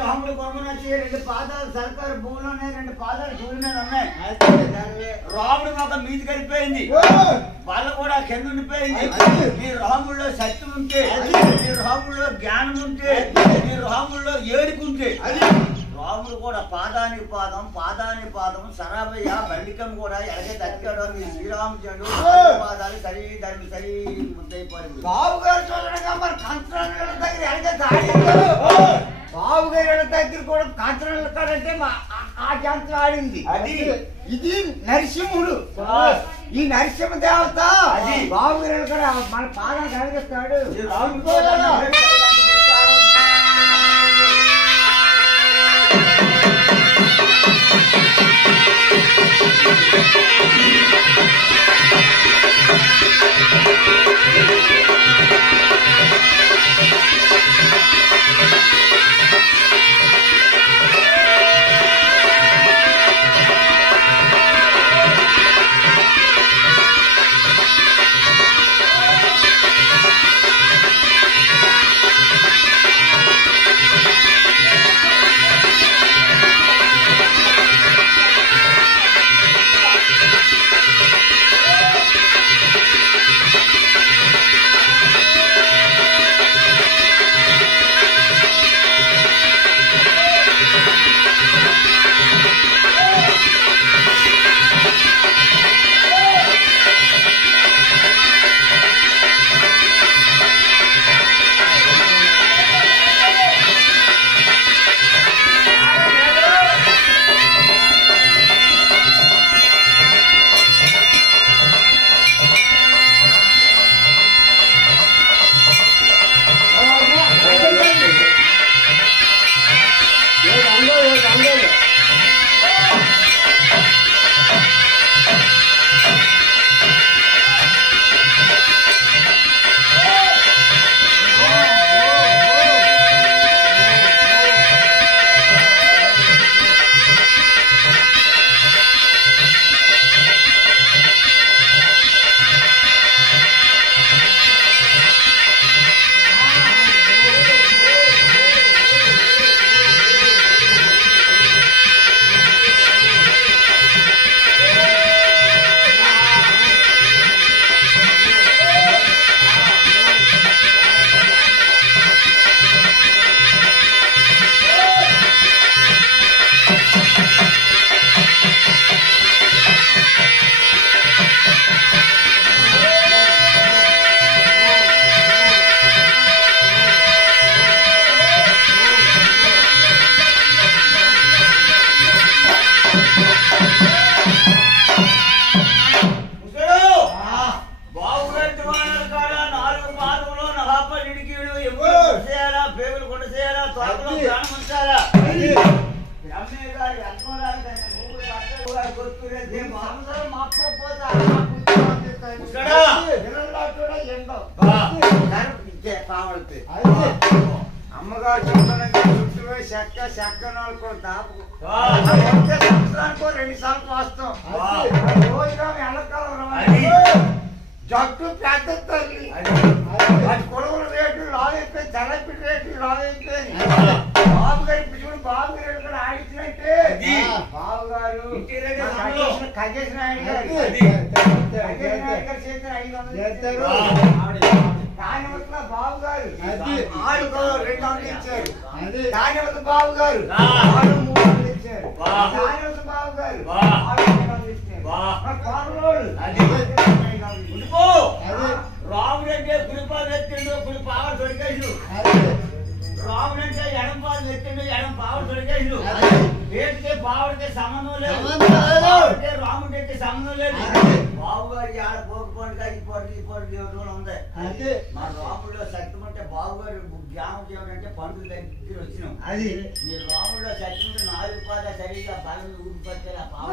రాముడు కొమ్మనొచ్చి 2 పాదాలు సర్కారు భూములు ఉన్నాయి, 2 పాదాలు భూమి మీద ఉన్నాయి. రాముడు మాకు మీది కలిపోయింది, వాళ్ళు కూడా కింద ఉండిపోయింది. మీ రాముల్లో శక్తి ఉంటే, మీ రాముల్లో జ్ఞానం ఉంటే, మీ రాముల్లో ఏడుకుంటే రాముడు కూడా పాదానికి పాదం పాదానికి పాదం సరాబయ్య బండికం కూడా ఎలాగే దక్కాడో మీ శ్రీరామచంద్రుడు పాదాలు సరి దాన్ని సరి ముద్దైపోయింది. బాబు గారు చూడగా మరి కంచరాల దగ్గర ఎలాగే దాడిందో, బాబు గారి దగ్గర కూడా కంచరాల కాడంటే ఆ జంత్రం ఆడింది. అది ఇది నరసింహుడు, ఈ నరసింహ దేవత బాబు గారు కూడా మన పాదం కలిగిస్తాడు. అమ్మగారు చెప్తానంటే చుట్టూ చెక్క చెక్క నాలుగు దాపు సంవత్సరానికో 2 సార్లు వస్తాం. రోజుగా ఎండకాలం జట్టు పెద్ద తల్లి కొడుకుల రేట్లు లావైపోయి తెల్లపిడి రేట్లు లావైపోయి బాబు గారి చూడు బాబు గారు కూడా ఆడించినట్టే బాబు గారు ఖజేష్ నాయుడు గారు చేసిన 500 కానివతల బాబు గారు 200 ఇచ్చారు. కానివతల బాబు గారు 300 ఇచ్చారు. కానివతల బాబు గారు 600 ఇచ్చారు. రాముడంటే పులిపాలు ఎత్తిండు పులిపావ దొరికేసిండు, రాముడంటే ఎడం పాలు ఎత్తిండు ఎడం పావ దొరికేసిండు. పేరుకే బావుడికి సంబంధం లేదు, రాముడికి సంబంధం లేదు. బాబు గారి ఆడ పోకు పండుగ ఈ పండుగ ఉంది. మా రాముడిలో సత్యం అంటే బాబు గారు జ్ఞానం చేయడంటే పండుగ దగ్గర వచ్చినాం. అది మీ రాముడిలో సత్యం ఉంటే 4 పాదాలు సరిగా బలం ఊరిపడితే ఆ పావ